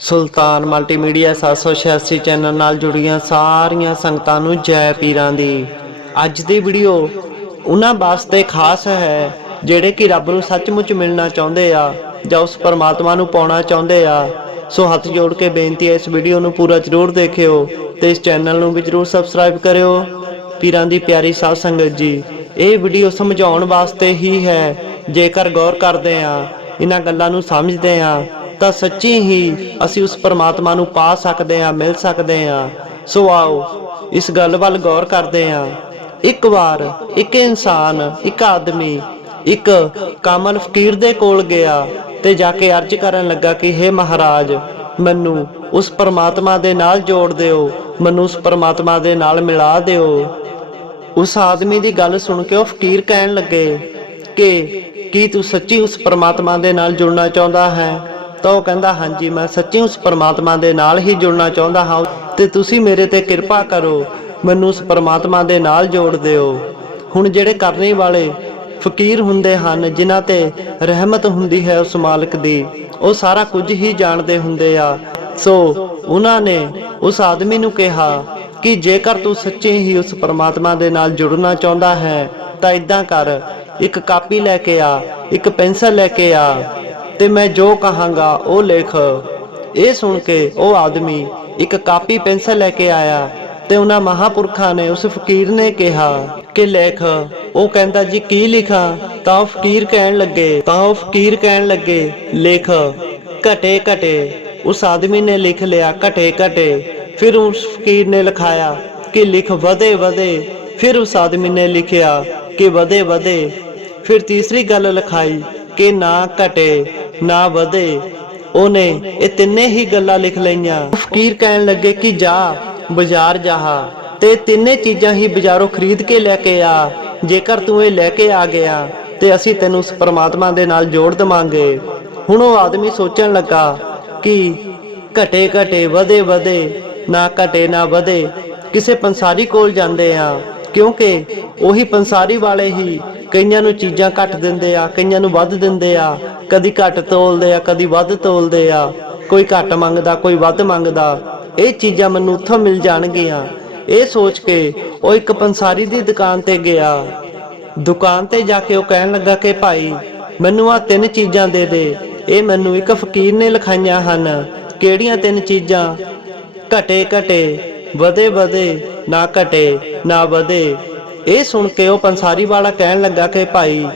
ਸੁਲਤਾਨ multimedia 786 channel ਨਾਲ ਜੁੜੀਆਂ ਸਾਰੀਆਂ ਸੰਗਤਾਂ ਨੂੰ ਜੈ ਪੀਰਾਂ ਦੀ। ਅੱਜ ਦੀ ਵੀਡੀਓ ਉਹਨਾਂ ਵਾਸਤੇ ਖਾਸ ਹੈ ਜਿਹੜੇ ਕਿ ਰੱਬ ਨੂੰ ਸੱਚਮੁੱਚ ਮਿਲਣਾ ਚਾਹੁੰਦੇ ਆ ਜਾਂ ਉਸ ਪਰਮਾਤਮਾ ਨੂੰ ਪਾਉਣਾ ਚਾਹੁੰਦੇ ਆ। ਸੋ ਹੱਥ ਜੋੜ ਕੇ ਬੇਨਤੀ ਹੈ, ਇਸ ਵੀਡੀਓ ਨੂੰ ਪੂਰਾ ਜ਼ਰੂਰ ਦੇਖਿਓ ਤੇ ਇਸ ਚੈਨਲ ਨੂੰ ਵੀ ਜ਼ਰੂਰ ਸਬਸਕ੍ਰਾਈਬ ਕਰਿਓ। ਪੀਰਾਂ ਦੀ ਪਿਆਰੀ ਸਾਧ ਸੰਗਤ ਜੀ, ਇਹ ਵੀਡੀਓ ਸਮਝਾਉਣ ਵਾਸਤੇ ਹੀ ਹੈ। ਜੇਕਰ ਗੌਰ ਕਰਦੇ ਆ, ਇਹਨਾਂ ਗੱਲਾਂ ਨੂੰ ਸਮਝਦੇ ਆ ਤਾਂ ਸੱਚੀ ਹੀ ਅਸੀਂ ਉਸ ਪਰਮਾਤਮਾ ਨੂੰ ਪਾ ਸਕਦੇ ਹਾਂ, ਮਿਲ ਸਕਦੇ ਹਾਂ। ਸੋ ਆਓ ਇਸ ਗੱਲ ਵੱਲ ਗੌਰ ਕਰਦੇ ਹਾਂ। ਇੱਕ ਵਾਰ ਇੱਕ ਇਨਸਾਨ, ਇੱਕ ਆਦਮੀ ਇੱਕ ਕਾਮਲ ਫਕੀਰ ਦੇ ਕੋਲ ਗਿਆ ਤੇ ਜਾ ਕੇ ਅਰਜ਼ ਕਰਨ ਲੱਗਾ ਕਿ ਹੇ ਮਹਾਰਾਜ, ਮੈਨੂੰ ਉਸ ਪਰਮਾਤਮਾ ਦੇ ਨਾਲ ਜੋੜ ਦਿਓ, ਮੈਨੂੰ ਉਸ ਪਰਮਾਤਮਾ ਦੇ ਨਾਲ ਮਿਲਾ ਦਿਓ। ਉਸ ਆਦਮੀ ਦੀ ਗੱਲ ਸੁਣ ਕੇ ਉਹ ਫਕੀਰ ਕਹਿਣ ਲੱਗੇ ਕਿ ਕੀ ਤੂੰ ਸੱਚੀ ਉਸ ਪਰਮਾਤਮਾ ਦੇ ਨਾਲ ਜੁੜਨਾ ਚਾਹੁੰਦਾ ਹੈ? ਤਾਂ ਉਹ ਕਹਿੰਦਾ, ਹਾਂਜੀ, ਮੈਂ ਸੱਚੀ ਉਸ ਪਰਮਾਤਮਾ ਦੇ ਨਾਲ ਹੀ ਜੁੜਨਾ ਚਾਹੁੰਦਾ ਹਾਂ ਤੇ ਤੁਸੀਂ ਮੇਰੇ ਤੇ ਕਿਰਪਾ ਕਰੋ, ਮੈਨੂੰ ਉਸ ਪਰਮਾਤਮਾ ਦੇ ਨਾਲ ਜੋੜ ਦਿਓ। ਹੁਣ ਜਿਹੜੇ ਕਰਨੇ ਵਾਲੇ ਫਕੀਰ ਹੁੰਦੇ ਹਨ, ਜਿਨ੍ਹਾਂ ਤੇ ਰਹਿਮਤ ਹੁੰਦੀ ਹੈ ਉਸ ਮਾਲਕ ਦੀ, ਉਹ ਸਾਰਾ ਕੁਝ ਹੀ ਜਾਣਦੇ ਹੁੰਦੇ ਆ। ਸੋ ਉਹਨਾਂ ਨੇ ਉਸ ਆਦਮੀ ਨੂੰ ਕਿਹਾ ਕਿ ਜੇਕਰ ਤੂੰ ਸੱਚੇ ਹੀ ਉਸ ਪਰਮਾਤਮਾ ਦੇ ਨਾਲ ਜੁੜਨਾ ਚਾਹੁੰਦਾ ਹੈ ਤਾਂ ਇਦਾਂ ਕਰ, ਇੱਕ ਕਾਪੀ ਲੈ ਕੇ ਆ, ਇੱਕ ਪੈਨਸਲ ਲੈ ਕੇ ਆ ਤੇ ਮੈਂ ਜੋ ਕਹਾਂਗਾ ਉਹ ਲਿਖ। ਇਹ ਸੁਣ ਕੇ ਉਹ ਆਦਮੀ ਇੱਕ ਕਾਪੀ ਪੈਨਸਲ ਲੈ ਕੇ ਆਇਆ ਤੇ ਉਹਨਾਂ ਮਹਾਪੁਰਖਾਂ ਨੇ ਉਸ ਫਕੀਰ ਨੇ ਕਿਹਾ ਕਿ ਲਿਖ। ਉਹ ਕਹਿੰਦਾ, ਜੀ ਕੀ ਲਿਖਾਂ? ਤਾਂ ਉਹ ਫਕੀਰ ਕਹਿਣ ਲੱਗੇ ਲਿਖ, ਘਟੇ ਘਟੇ। ਉਸ ਆਦਮੀ ਨੇ ਲਿਖ ਲਿਆ, ਘਟੇ ਘਟੇ। ਫਿਰ ਉਸ ਫਕੀਰ ਨੇ ਲਿਖਾਇਆ ਕਿ ਲਿਖ, ਵਧੇ ਵਧੇ। ਫਿਰ ਉਸ ਆਦਮੀ ਨੇ ਲਿਖਿਆ ਕਿ ਵਧੇ ਵਧੇ। ਫਿਰ ਤੀਸਰੀ ਗੱਲ ਲਿਖਾਈ ਕਿ ਨਾ ਘਟੇ ਨਾ ਵਧੇ। ਉਹਨੇ ਇਹ ਤਿੰਨੇ ਹੀ ਗੱਲਾਂ ਲਿਖ ਲਈਆਂ। ਫਕੀਰ ਕਹਿਣ ਲੱਗੇ ਕਿ ਜਾ ਬਾਜ਼ਾਰ ਜਾ ਤੇ ਤਿੰਨੇ ਚੀਜ਼ਾਂ ਹੀ ਬਾਜ਼ਾਰੋਂ ਖਰੀਦ ਕੇ ਲੈ ਕੇ ਆ। ਜੇਕਰ ਤੂੰ ਇਹ ਲੈ ਕੇ ਆ ਗਿਆ ਤੇ ਅਸੀਂ ਤੈਨੂੰ ਉਸ ਪਰਮਾਤਮਾ ਦੇ ਨਾਲ ਜੋੜ ਦੇਵਾਂਗੇ। ਹੁਣ ਉਹ ਆਦਮੀ ਸੋਚਣ ਲੱਗਾ ਕਿ ਘਟੇ ਘਟੇ, ਵਧੇ ਵਧੇ, ਨਾ ਘਟੇ ਨਾ ਵਧੇ। ਕਿਸੇ ਪੰਸਾਰੀ ਕੋਲ ਜਾਂਦੇ ਆ, ਕਿਉਂਕਿ ਉਹੀ ਪੰਸਾਰੀ ਵਾਲੇ ਹੀ ਕਈਆਂ ਨੂੰ ਚੀਜ਼ਾਂ ਘੱਟ ਦਿੰਦੇ ਆ, ਕਈਆਂ ਨੂੰ ਵੱਧ ਦਿੰਦੇ ਆ। ਕਦੀ ਘੱਟ ਤੋਲਦੇ ਆ, ਕਦੀ ਵੱਧ ਤੋਲਦੇ ਆ। ਕੋਈ ਘੱਟ ਮੰਗਦਾ, ਕੋਈ ਵੱਧ ਮੰਗਦਾ। ਇਹ ਚੀਜ਼ਾਂ ਮੈਨੂੰ ਉੱਥੋਂ ਮਿਲ ਜਾਣਗੀਆਂ। ਇਹ ਸੋਚ ਕੇ ਉਹ ਇੱਕ ਪੰਸਾਰੀ ਦੀ ਦੁਕਾਨ ਤੇ ਗਿਆ। ਦੁਕਾਨ ਤੇ ਜਾ ਕੇ ਉਹ ਕਹਿਣ ਲੱਗਾ ਕਿ ਭਾਈ, ਮੈਨੂੰ ਆਹ ਤਿੰਨ ਚੀਜ਼ਾਂ ਦੇ ਦੇ। ਇਹ ਮੈਨੂੰ ਇੱਕ ਫਕੀਰ ਨੇ ਲਿਖਾਈਆਂ ਹਨ। ਕਿਹੜੀਆਂ ਤਿੰਨ ਚੀਜ਼ਾਂ? ਘਟੇ ਘਟੇ, ਵਧੇ ਵਧੇ, ਨਾ ਘਟੇ ਨਾ ਵਧੇ। ਇਹ ਸੁਣ ਕੇ ਉਹ ਪੰਸਾਰੀ ਵਾਲਾ ਕਹਿਣ ਲੱਗਾ ਕਿ ਭਾਈ,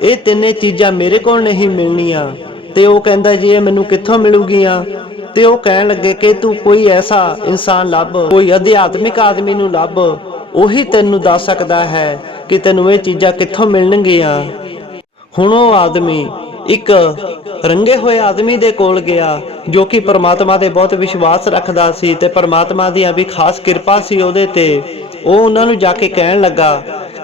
ਇਹ ਤਿੰਨੇ ਚੀਜ਼ਾਂ ਮੇਰੇ ਕੋਲ ਨਹੀਂ ਮਿਲਣੀਆਂ। ਤੇ ਉਹ ਕਹਿੰਦਾ, ਜੀ ਇਹ ਮੈਨੂੰ ਕਿੱਥੋਂ ਮਿਲੂਗੀਆਂ? ਤੇ ਉਹ ਕਹਿਣ ਲੱਗੇ ਕਿ ਤੂੰ ਕੋਈ ਐਸਾ ਇਨਸਾਨ ਲੱਭ, ਕੋਈ ਅਧਿਆਤਮਿਕ ਆਦਮੀ ਨੂੰ ਲੱਭ, ਉਹੀ ਤੈਨੂੰ ਦੱਸ ਸਕਦਾ ਹੈ ਕਿ ਤੈਨੂੰ ਇਹ ਚੀਜ਼ਾਂ ਕਿੱਥੋਂ ਮਿਲਣਗੀਆਂ। ਹੁਣ ਉਹ ਆਦਮੀ ਇੱਕ ਰੰਗੇ ਹੋਏ ਆਦਮੀ ਦੇ ਕੋਲ ਗਿਆ, ਜੋ ਕਿ ਪਰਮਾਤਮਾ ਤੇ ਬਹੁਤ ਵਿਸ਼ਵਾਸ ਰੱਖਦਾ ਸੀ ਤੇ ਪਰਮਾਤਮਾ ਦੀਆਂ ਵੀ ਖਾਸ ਕਿਰਪਾ ਸੀ ਉਹਦੇ ਤੇ। ਉਹ ਉਹਨਾਂ ਨੂੰ ਜਾ ਕੇ ਕਹਿਣ ਲੱਗਾ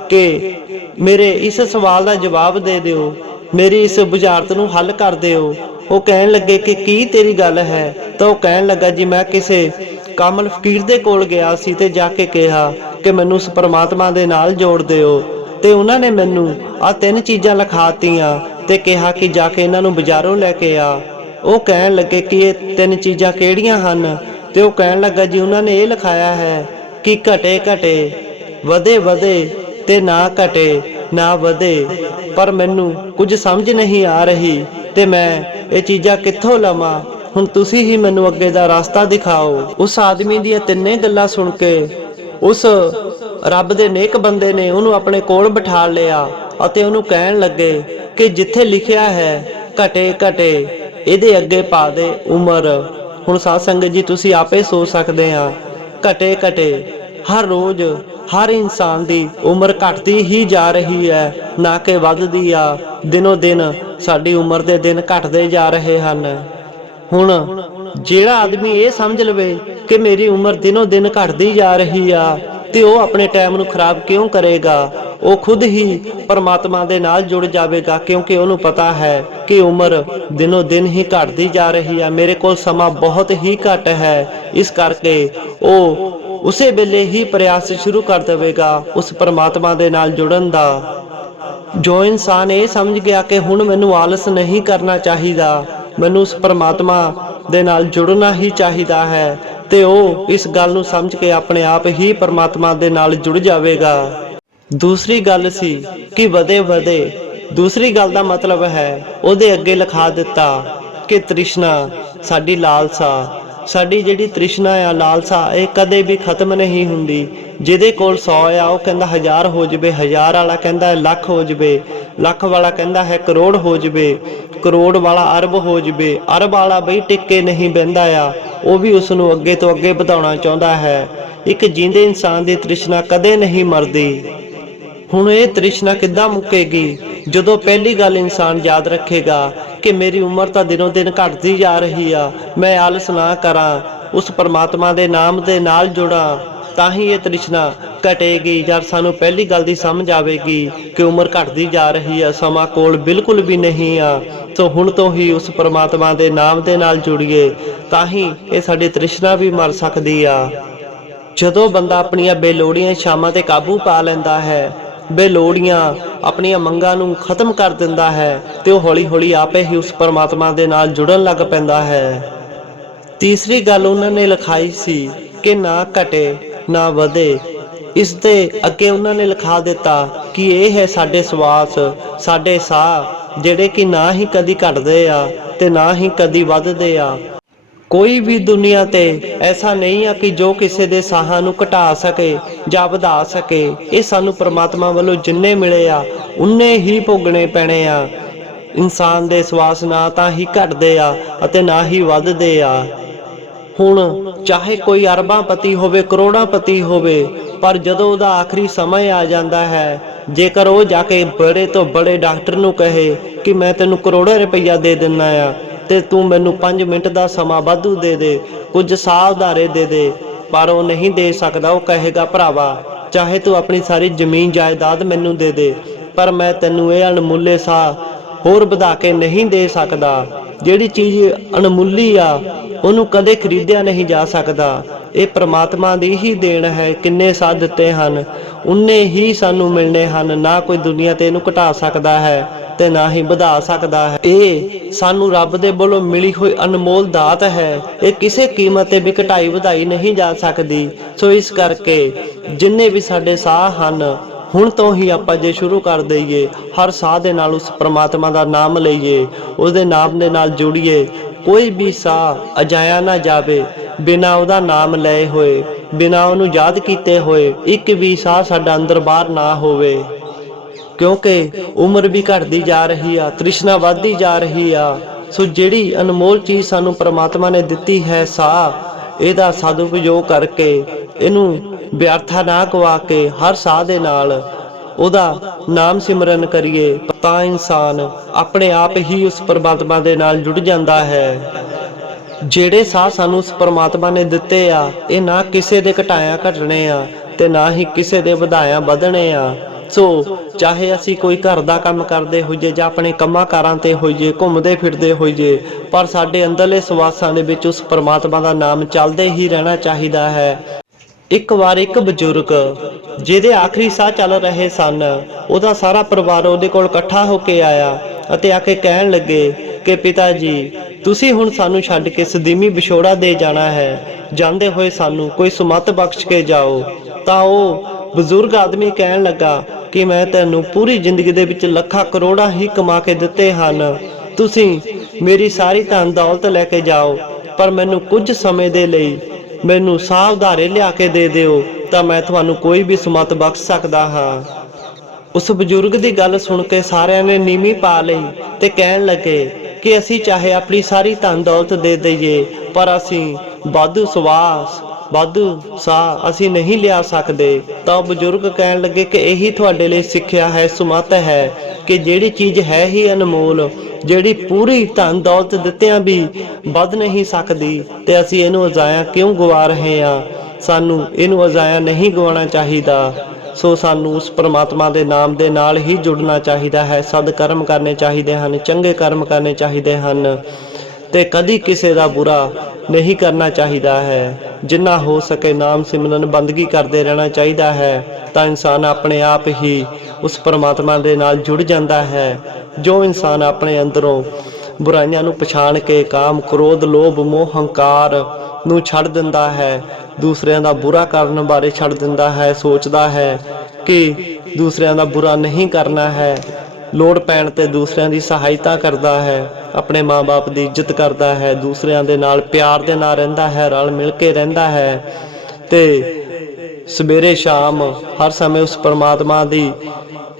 ਕਿ ਮੇਰੇ ਇਸ ਸਵਾਲ ਦਾ ਜਵਾਬ ਦੇ ਦਿਓ, ਮੇਰੀ ਇਸ ਬੁਝਾਰਤ ਨੂੰ ਹੱਲ ਕਰ ਦਿਓ। ਉਹ ਕਹਿਣ ਲੱਗੇ ਕਿ ਕੀ ਤੇਰੀ ਗੱਲ ਹੈ? ਤਾਂ ਉਹ ਕਹਿਣ ਲੱਗਾ, ਜੀ ਮੈਂ ਕਿਸੇ ਕਾਮਲ ਫਕੀਰ ਦੇ ਕੋਲ ਗਿਆ ਸੀ ਤੇ ਜਾ ਕੇ ਕਿਹਾ ਕਿ ਮੈਨੂੰ ਉਸ ਪਰਮਾਤਮਾ ਦੇ ਨਾਲ ਜੋੜ ਦਿਓ। ਤੇ ਉਹਨਾਂ ਨੇ ਮੈਨੂੰ ਆਹ ਤਿੰਨ ਚੀਜ਼ਾਂ ਲਿਖਾਤੀਆਂ ਤੇ ਕਿਹਾ ਕਿ ਜਾ ਕੇ ਇਹਨਾਂ ਨੂੰ ਬਾਜ਼ਾਰੋਂ ਲੈ ਕੇ ਆ। ਉਹ ਕਹਿਣ ਲੱਗੇ ਕਿ ਇਹ ਤਿੰਨ ਚੀਜ਼ਾਂ ਕਿਹੜੀਆਂ ਹਨ? ਤੇ ਉਹ ਕਹਿਣ ਲੱਗਾ, ਜੀ ਉਹਨਾਂ ਨੇ ਇਹ ਲਿਖਾਇਆ ਹੈ ਕਿ ਘਟੇ ਘਟੇ, ਵਧੇ ਵਧੇ ਤੇ ਨਾ ਘਟੇ ਨਾ ਵਧੇ। ਪਰ ਮੈਨੂੰ ਕੁਝ ਸਮਝ ਨਹੀਂ ਆ ਰਹੀ ਤੇ ਮੈਂ ਇਹ ਚੀਜ਼ਾਂ ਕਿੱਥੋਂ ਲਵਾਂ? ਹੁਣ ਤੁਸੀਂ ਹੀ ਮੈਨੂੰ ਅੱਗੇ ਦਾ ਰਸਤਾ ਦਿਖਾਓ। ਉਸ ਆਦਮੀ ਦੀਆਂ ਤਿੰਨੇ ਗੱਲਾਂ ਸੁਣ ਕੇ ਉਸ ਰੱਬ ਦੇ ਨੇਕ ਬੰਦੇ ਨੇ ਉਹਨੂੰ ਆਪਣੇ ਕੋਲ ਬਿਠਾ ਲਿਆ ਅਤੇ ਉਹਨੂੰ ਕਹਿਣ ਲੱਗੇ ਕਿ ਜਿੱਥੇ ਲਿਖਿਆ ਹੈ ਘਟੇ ਘਟੇ, ਇਹਦੇ ਅੱਗੇ ਪਾ ਦੇ ਉਮਰ। ਹੁਣ ਸਾਧ ਸੰਗਤ ਜੀ, ਤੁਸੀਂ ਆਪੇ ਸੋਚ ਸਕਦੇ ਆ, ਘਟੇ ਘਟੇ, ਹਰ ਰੋਜ਼ ਹਰ ਇਨਸਾਨ ਦੀ ਉਮਰ ਘਟਦੀ ਹੀ ਜਾ ਰਹੀ ਹੈ, ਨਾ ਕਿ ਵੱਧਦੀ ਆ। ਦਿਨੋ ਦਿਨ ਸਾਡੀ ਉਮਰ ਦੇ ਦਿਨ ਘਟਦੇ ਜਾ ਰਹੇ ਹਨ। ਹੁਣ ਜਿਹੜਾ ਆਦਮੀ ਇਹ ਸਮਝ ਲਵੇ ਕਿ ਮੇਰੀ ਉਮਰ ਦਿਨੋ ਦਿਨ ਘਟਦੀ ਜਾ ਰਹੀ ਆ ਤੇ ਉਹ ਆਪਣੇ ਟਾਈਮ ਨੂੰ ਖਰਾਬ ਕਿਉਂ ਕਰੇਗਾ? ਉਹ ਖੁਦ ਹੀ ਪਰਮਾਤਮਾ ਦੇ ਨਾਲ ਜੁੜ ਜਾਵੇਗਾ, ਕਿਉਂਕਿ ਉਹਨੂੰ ਪਤਾ ਹੈ ਕਿ ਉਮਰ ਦਿਨੋ ਦਿਨ ਹੀ ਘਟਦੀ ਜਾ ਰਹੀ ਆ, ਮੇਰੇ ਕੋਲ ਸਮਾਂ ਬਹੁਤ ਹੀ ਘੱਟ ਹੈ। ਇਸ ਕਰਕੇ ਉਹ ਉਸੇ ਵੇਲੇ ਹੀ ਪ੍ਰਯਾਸ ਸ਼ੁਰੂ ਕਰ ਦੇਵੇਗਾ ਉਸ ਪਰਮਾਤਮਾ ਦੇ ਨਾਲ ਜੁੜਨ ਦਾ। ਜੋ ਇਨਸਾਨ ਇਹ ਸਮਝ ਗਿਆ ਕਿ ਹੁਣ ਮੈਨੂੰ ਆਲਸ ਨਹੀਂ ਕਰਨਾ ਚਾਹੀਦਾ, ਮੈਨੂੰ ਉਸ ਪਰਮਾਤਮਾ ਦੇ ਨਾਲ ਜੁੜਨਾ ਹੀ ਚਾਹੀਦਾ ਹੈ ਤੇ ਉਹ ਇਸ ਗੱਲ ਨੂੰ ਸਮਝ ਕੇ ਆਪਣੇ ਆਪ ਹੀ ਪਰਮਾਤਮਾ ਦੇ ਨਾਲ ਜੁੜ ਜਾਵੇਗਾ। ਦੂਸਰੀ ਗੱਲ ਸੀ ਕਿ ਵਧੇ ਵਧੇ। ਦੂਸਰੀ ਗੱਲ ਦਾ ਮਤਲਬ ਹੈ ਉਹਦੇ ਅੱਗੇ ਲਿਖਾ ਦਿੱਤਾ ਕਿ ਤ੍ਰਿਸ਼ਨਾ, ਸਾਡੀ ਲਾਲਸਾ, ਸਾਡੀ ਜਿਹੜੀ ਤ੍ਰਿਸ਼ਨਾ ਆ, ਲਾਲਸਾ, ਇਹ ਕਦੇ ਵੀ ਖਤਮ ਨਹੀਂ ਹੁੰਦੀ। ਜਿਹਦੇ ਕੋਲ 100 ਆ ਉਹ ਕਹਿੰਦਾ 1000 ਹੋ ਜਾਵੇ, 1000 ਵਾਲਾ ਕਹਿੰਦਾ ਲੱਖ ਹੋ ਜਾਵੇ, ਲੱਖ ਵਾਲਾ ਕਹਿੰਦਾ ਹੈ ਕਰੋੜ ਹੋ ਜਾਵੇ, ਕਰੋੜ ਵਾਲਾ ਅਰਬ ਹੋ ਜਾਵੇ, ਅਰਬ ਵਾਲਾ ਬਈ ਟਿੱਕੇ ਨਹੀਂ ਬਹਿੰਦਾ ਆ, ਉਹ ਵੀ ਉਸ ਨੂੰ ਅੱਗੇ ਤੋਂ ਅੱਗੇ ਵਧਾਉਣਾ ਚਾਹੁੰਦਾ ਹੈ। ਇੱਕ ਜੀਂਦੇ ਇਨਸਾਨ ਦੀ ਤ੍ਰਿਸ਼ਨਾ ਕਦੇ ਨਹੀਂ ਮਰਦੀ। ਹੁਣ ਇਹ ਤ੍ਰਿਸ਼ਨਾ ਕਿੱਦਾਂ ਮੁੱਕੇਗੀ? ਜਦੋਂ ਪਹਿਲੀ ਗੱਲ ਇਨਸਾਨ ਯਾਦ ਰੱਖੇਗਾ ਕਿ ਮੇਰੀ ਉਮਰ ਤਾਂ ਦਿਨੋਂ ਦਿਨ ਘਟਦੀ ਜਾ ਰਹੀ ਆ, ਮੈਂ ਆਲਸ ਨਾ ਕਰਾਂ, ਉਸ ਪਰਮਾਤਮਾ ਦੇ ਨਾਮ ਦੇ ਨਾਲ ਜੁੜਾਂ, ਤਾਂ ਹੀ ਇਹ ਤ੍ਰਿਸ਼ਨਾ ਘਟੇਗੀ। ਜਦ ਸਾਨੂੰ ਪਹਿਲੀ ਗੱਲ ਦੀ ਸਮਝ ਆਵੇਗੀ ਕਿ ਉਮਰ ਘਟਦੀ ਜਾ ਰਹੀ ਆ, ਸਮਾਂ ਕੋਲ ਬਿਲਕੁਲ ਵੀ ਨਹੀਂ ਆ, ਸੋ ਹੁਣ ਤੋਂ ਹੀ ਉਸ ਪਰਮਾਤਮਾ ਦੇ ਨਾਮ ਦੇ ਨਾਲ ਜੁੜੀਏ, ਤਾਂ ਹੀ ਇਹ ਸਾਡੀ ਤ੍ਰਿਸ਼ਨਾ ਵੀ ਮਰ ਸਕਦੀ ਆ। ਜਦੋਂ ਬੰਦਾ ਆਪਣੀਆਂ ਬੇਲੋੜੀਆਂ ਇੱਛਾਵਾਂ ਤੇ ਕਾਬੂ ਪਾ ਲੈਂਦਾ ਹੈ, ਬੇਲੋੜੀਆਂ ਆਪਣੀਆਂ ਮੰਗਾਂ ਨੂੰ ਖਤਮ ਕਰ ਦਿੰਦਾ ਹੈ, ਤੇ ਉਹ ਹੌਲੀ ਹੌਲੀ ਆਪੇ ਹੀ ਉਸ ਪਰਮਾਤਮਾ ਦੇ ਨਾਲ ਜੁੜਨ ਲੱਗ ਪੈਂਦਾ ਹੈ। ਤੀਸਰੀ ਗੱਲ ਉਹਨਾਂ ਨੇ ਲਿਖਾਈ ਸੀ ਕਿ ਨਾ ਘਟੇ ਨਾ ਵਧੇ। ਇਸ ਦੇ ਅੱਗੇ ਉਹਨਾਂ ਨੇ ਲਿਖਾ ਦਿੱਤਾ ਕਿ ਇਹ ਹੈ ਸਾਡੇ ਸਵਾਸ, ਸਾਡੇ ਸਾਹ, ਜਿਹੜੇ ਕਿ ਨਾ ਹੀ ਕਦੀ ਘਟਦੇ ਆ ਤੇ ਨਾ ਹੀ ਕਦੀ ਵੱਧਦੇ ਆ। ਕੋਈ ਵੀ ਦੁਨੀਆ ਤੇ ਐਸਾ ਨਹੀਂ ਆ ਕਿ ਜੋ ਕਿਸੇ ਦੇ ਸਾਹਾਂ ਨੂੰ ਘਟਾ ਸਕੇ ਜਾਂ ਵਧਾ ਸਕੇ। ਇਹ ਸਾਨੂੰ ਪਰਮਾਤਮਾ ਵੱਲੋਂ ਜਿੰਨੇ ਮਿਲੇ ਆ ਉਨੇ ਹੀ ਭੋਗਣੇ ਪੈਣੇ ਆ। ਇਨਸਾਨ ਦੇ ਸਵਾਸ ਨਾ ਤਾਂ ਹੀ ਘਟਦੇ ਆ ਅਤੇ ਨਾ ਹੀ ਵੱਧਦੇ ਆ। ਹੁਣ ਚਾਹੇ ਕੋਈ ਅਰਬਾਂਪਤੀ ਹੋਵੇ, ਕਰੋੜਾਂਪਤੀ ਹੋਵੇ, ਪਰ ਜਦੋਂ ਉਹਦਾ ਆਖਰੀ ਸਮਾਂ ਆ ਜਾਂਦਾ ਹੈ, ਜੇਕਰ ਉਹ ਜਾ ਕੇ ਬੜੇ ਤੋਂ ਬੜੇ ਡਾਕਟਰ ਨੂੰ ਕਹੇ ਕਿ ਮੈਂ ਤੈਨੂੰ ਕਰੋੜਾਂ ਰੁਪਈਆ ਦੇ ਦਿੰਦਾ ਆ ਤੇ ਤੂੰ ਮੈਨੂੰ 5 ਮਿੰਟ ਦਾ ਸਮਾਂ ਵਾਧੂ ਦੇ ਦੇ, ਕੁਝ ਸਾਹ ਉਧਾਰੇ ਦੇ ਦੇ, ਪਰ ਉਹ ਨਹੀਂ ਦੇ ਸਕਦਾ। ਉਹ ਕਹੇਗਾ ਭਰਾਵਾ, ਚਾਹੇ ਤੂੰ ਆਪਣੀ ਸਾਰੀ ਜ਼ਮੀਨ ਜਾਇਦਾਦ ਮੈਨੂੰ ਦੇ ਦੇ, ਪਰ ਮੈਂ ਤੈਨੂੰ ਇਹ ਅਣਮੁੱਲੇ ਸਾਹ ਹੋਰ ਵਧਾ ਕੇ ਨਹੀਂ ਦੇ ਸਕਦਾ। ਜਿਹੜੀ ਚੀਜ਼ ਅਣਮੁੱਲੀ ਆ ਉਹਨੂੰ ਕਦੇ ਖਰੀਦਿਆ ਨਹੀਂ ਜਾ ਸਕਦਾ। ਇਹ ਪ੍ਰਮਾਤਮਾ ਦੀ ਹੀ ਦੇਣ ਹੈ। ਕਿੰਨੇ ਸਾਹ ਦਿੱਤੇ ਹਨ ਉਨੇ ਹੀ ਸਾਨੂੰ ਮਿਲਣੇ ਹਨ। ਨਾ ਕੋਈ ਦੁਨੀਆ ਤੇ ਇਹਨੂੰ ਘਟਾ ਸਕਦਾ ਹੈ ਤੇ ਨਾ ਹੀ ਵਧਾ ਸਕਦਾ ਹੈ। ਇਹ ਸਾਨੂੰ ਰੱਬ ਦੇ ਵੱਲੋਂ ਮਿਲੀ ਹੋਈ ਅਨਮੋਲ ਦਾਤ ਹੈ। ਇਹ ਕਿਸੇ ਕੀਮਤ ਤੇ ਵੀ ਘਟਾਈ ਵਧਾਈ ਨਹੀਂ ਜਾ ਸਕਦੀ। ਸੋ ਇਸ ਕਰਕੇ ਜਿੰਨੇ ਵੀ ਸਾਡੇ ਸਾਹ ਹਨ, ਹੁਣ ਤੋਂ ਹੀ ਆਪਾਂ ਜੇ ਸ਼ੁਰੂ ਕਰ ਦਈਏ, ਹਰ ਸਾਹ ਦੇ ਨਾਲ ਉਸ ਪ੍ਰਮਾਤਮਾ ਦਾ ਨਾਮ ਲਈਏ, ਉਹਦੇ ਨਾਮ ਦੇ ਨਾਲ ਜੁੜੀਏ। ਕੋਈ ਵੀ ਸਾਹ ਅਜਾਇਆ ਨਾ ਜਾਵੇ ਬਿਨਾਂ ਉਹਦਾ ਨਾਮ ਲਏ ਹੋਏ, ਬਿਨਾਂ ਉਹਨੂੰ ਯਾਦ ਕੀਤੇ ਹੋਏ। ਇੱਕ ਵੀ ਸਾਹ ਸਾਡਾ ਅੰਦਰ ਬਾਹਰ ਨਾ ਹੋਵੇ, ਕਿਉਂਕਿ ਉਮਰ ਵੀ ਘਟਦੀ ਜਾ ਰਹੀ ਆ, ਤ੍ਰਿਸ਼ਨਾ ਵੱਧਦੀ ਜਾ ਰਹੀ ਆ। ਸੋ ਜਿਹੜੀ ਅਨਮੋਲ ਚੀਜ਼ ਸਾਨੂੰ ਪ੍ਰਮਾਤਮਾ ਨੇ ਦਿੱਤੀ ਹੈ, ਸਾਹ, ਇਹਦਾ ਸਦਉਪਯੋਗ ਕਰਕੇ, ਇਹਨੂੰ ਵਿਅਰਥਾ ਨਾ ਗਵਾ ਕੇ ਹਰ ਸਾਹ ਦੇ ਨਾਲ ਉਹਦਾ ਨਾਮ ਸਿਮਰਨ ਕਰੀਏ, ਤਾਂ ਇਨਸਾਨ ਆਪਣੇ ਆਪ ਹੀ ਉਸ ਪਰਮਾਤਮਾ ਦੇ ਨਾਲ ਜੁੜ ਜਾਂਦਾ ਹੈ। ਜਿਹੜੇ ਸਾਹ ਸਾਨੂੰ ਉਸ ਪਰਮਾਤਮਾ ਨੇ ਦਿੱਤੇ ਆ, ਇਹ ਨਾ ਕਿਸੇ ਦੇ ਘਟਾਇਆ ਘਟਣੇ ਆ ਤੇ ਨਾ ਹੀ ਕਿਸੇ ਦੇ ਵਧਾਇਆ ਵਧਣੇ ਆ। ਸੋ ਚਾਹੇ ਅਸੀਂ ਕੋਈ ਘਰ ਦਾ ਕੰਮ ਕਰਦੇ ਹੋਈਏ ਜਾਂ ਆਪਣੇ ਕੰਮਾਂ ਕਾਰਾਂ ਤੇ ਹੋਈਏ, ਘੁੰਮਦੇ ਫਿਰਦੇ ਹੋਈਏ, ਪਰ ਸਾਡੇ ਅੰਦਰਲੇ ਸਵਾਸਾਂ ਦੇ ਵਿੱਚ ਉਸ ਪਰਮਾਤਮਾ ਦਾ ਨਾਮ ਚੱਲਦੇ ਹੀ ਰਹਿਣਾ ਚਾਹੀਦਾ ਹੈ। ਇੱਕ ਵਾਰ ਇੱਕ ਬਜ਼ੁਰਗ ਜਿਹਦੇ ਆਖਰੀ ਸਾਹ ਚੱਲ ਰਹੇ ਸਨ, ਉਹਦਾ ਸਾਰਾ ਪਰਿਵਾਰ ਉਹਦੇ ਕੋਲ ਇਕੱਠਾ ਹੋ ਕੇ ਆਇਆ ਅਤੇ ਆ ਕੇ ਕਹਿਣ ਲੱਗੇ ਕਿ ਪਿਤਾ ਜੀ, ਤੁਸੀਂ ਹੁਣ ਸਾਨੂੰ ਛੱਡ ਕੇ ਸਦੀਮੀ ਵਿਛੋੜਾ ਦੇ ਜਾਣਾ ਹੈ, ਜਾਂਦੇ ਹੋਏ ਸਾਨੂੰ ਕੋਈ ਸੁਮੱਤ ਬਖਸ਼ ਕੇ ਜਾਓ। ਤਾਂ ਉਹ ਬਜ਼ੁਰਗ ਆਦਮੀ ਕਹਿਣ ਲੱਗਾ ਕਿ ਮੈਂ ਤੈਨੂੰ ਪੂਰੀ ਜ਼ਿੰਦਗੀ ਦੇ ਵਿੱਚ ਲੱਖਾਂ ਕਰੋੜਾਂ ਹੀ ਕਮਾ ਕੇ ਦਿੱਤੇ ਹਨ, ਤੁਸੀਂ ਮੇਰੀ ਸਾਰੀ ਧਨ ਦੌਲਤ ਲੈ ਕੇ ਜਾਓ, ਪਰ ਮੈਨੂੰ ਕੁਝ ਸਮੇਂ ਦੇ ਲਈ ਮੈਨੂੰ ਸਾਹ ਉਧਾਰੇ ਲਿਆ ਕੇ ਦੇ ਦਿਓ, ਤਾਂ ਮੈਂ ਤੁਹਾਨੂੰ ਕੋਈ ਵੀ ਸੁਮੱਤ ਬਖਸ਼ ਸਕਦਾ ਹਾਂ। ਉਸ ਬਜ਼ੁਰਗ ਦੀ ਗੱਲ ਸੁਣ ਕੇ ਸਾਰਿਆਂ ਨੇ ਨੀਵੀਂ ਪਾ ਲਈ ਤੇ ਕਹਿਣ ਲੱਗੇ ਕਿ ਅਸੀਂ ਚਾਹੇ ਆਪਣੀ ਸਾਰੀ ਧਨ ਦੌਲਤ ਦੇ ਦਈਏ, ਪਰ ਅਸੀਂ ਵਾਧੂ ਸਵਾਸ, ਵਾਧੂ ਸਾਹ ਅਸੀਂ ਨਹੀਂ ਲਿਆ ਸਕਦੇ। ਤਾਂ ਬਜ਼ੁਰਗ ਕਹਿਣ ਲੱਗੇ ਕਿ ਇਹੀ ਤੁਹਾਡੇ ਲਈ ਸਿੱਖਿਆ ਹੈ, ਸੁਮੱਤ ਹੈ, ਕਿ ਜਿਹੜੀ ਚੀਜ਼ ਹੈ ਹੀ ਅਨਮੋਲ, ਜਿਹੜੀ ਪੂਰੀ ਧਨ ਦੌਲਤ ਦਿੱਤਿਆਂ ਵੀ ਵੱਧ ਨਹੀਂ ਸਕਦੀ, ਤੇ ਅਸੀਂ ਇਹਨੂੰ ਅਜ਼ਾਇਆ ਕਿਉਂ ਗਵਾ ਰਹੇ ਹਾਂ? ਸਾਨੂੰ ਇਹਨੂੰ ਅਜ਼ਾਇਆ ਨਹੀਂ ਗਵਾਉਣਾ ਚਾਹੀਦਾ। ਸੋ ਸਾਨੂੰ ਉਸ ਪਰਮਾਤਮਾ ਦੇ ਨਾਮ ਦੇ ਨਾਲ ਹੀ ਜੁੜਨਾ ਚਾਹੀਦਾ ਹੈ। ਸਦ ਕਰਮ ਕਰਨੇ ਚਾਹੀਦੇ ਹਨ, ਚੰਗੇ ਕਰਮ ਕਰਨੇ ਚਾਹੀਦੇ ਹਨ, ਤੇ ਕਦੀ ਕਿਸੇ ਦਾ ਬੁਰਾ ਨਹੀਂ ਕਰਨਾ ਚਾਹੀਦਾ ਹੈ। ਜਿੰਨਾ ਹੋ ਸਕੇ ਨਾਮ ਸਿਮਰਨ ਬੰਦਗੀ ਕਰਦੇ ਰਹਿਣਾ ਚਾਹੀਦਾ ਹੈ, ਤਾਂ ਇਨਸਾਨ ਆਪਣੇ ਆਪ ਹੀ ਉਸ ਪਰਮਾਤਮਾ ਦੇ ਨਾਲ ਜੁੜ ਜਾਂਦਾ ਹੈ। ਜੋ ਇਨਸਾਨ ਆਪਣੇ ਅੰਦਰੋਂ ਬੁਰਾਈਆਂ ਨੂੰ ਪਛਾਣ ਕੇ ਕਾਮ, ਕ੍ਰੋਧ, ਲੋਭ, ਮੋਹ, ਹੰਕਾਰ ਨੂੰ ਛੱਡ ਦਿੰਦਾ ਹੈ। ਦੂਸਰਿਆਂ ਦਾ ਬੁਰਾ ਕਰਨ ਬਾਰੇ ਛੱਡ ਦਿੰਦਾ ਹੈ, ਸੋਚਦਾ ਹੈ ਕਿ ਦੂਸਰਿਆਂ ਦਾ ਬੁਰਾ ਨਹੀਂ ਕਰਨਾ ਹੈ। ਲੋੜ ਪੈਣ ਤੇ ਦੂਸਰਿਆਂ ਦੀ ਸਹਾਇਤਾ ਕਰਦਾ ਹੈ, ਆਪਣੇ ਮਾਂ-ਬਾਪ ਦੀ ਇੱਜ਼ਤ ਕਰਦਾ ਹੈ, ਦੂਸਰਿਆਂ ਦੇ ਨਾਲ ਪਿਆਰ ਦੇ ਨਾਲ ਰਹਿੰਦਾ ਹੈ, ਰਲ ਮਿਲ ਕੇ ਰਹਿੰਦਾ ਹੈ ਤੇ ਸਵੇਰੇ ਸ਼ਾਮ ਹਰ ਸਮੇਂ ਉਸ ਪਰਮਾਤਮਾ ਦੀ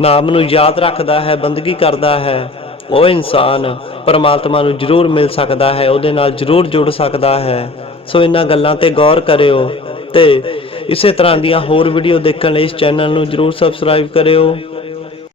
ਨਾਮ ਨੂੰ ਯਾਦ ਰੱਖਦਾ ਹੈ, ਬੰਦਗੀ ਕਰਦਾ ਹੈ। ਉਹ ਇਨਸਾਨ ਪਰਮਾਤਮਾ ਨੂੰ ਜ਼ਰੂਰ ਮਿਲ ਸਕਦਾ ਹੈ, ਉਹਦੇ ਨਾਲ ਜ਼ਰੂਰ ਜੁੜ ਸਕਦਾ ਹੈ। ਸੋ ਇਹਨਾਂ ਗੱਲਾਂ ਤੇ ਗੌਰ ਕਰਿਓ ਤੇ ਇਸੇ ਤਰ੍ਹਾਂ ਦੀਆਂ ਹੋਰ ਵੀਡੀਓ ਦੇਖਣ ਲਈ ਇਸ ਚੈਨਲ ਨੂੰ ਜ਼ਰੂਰ ਸਬਸਕ੍ਰਾਈਬ ਕਰਿਓ।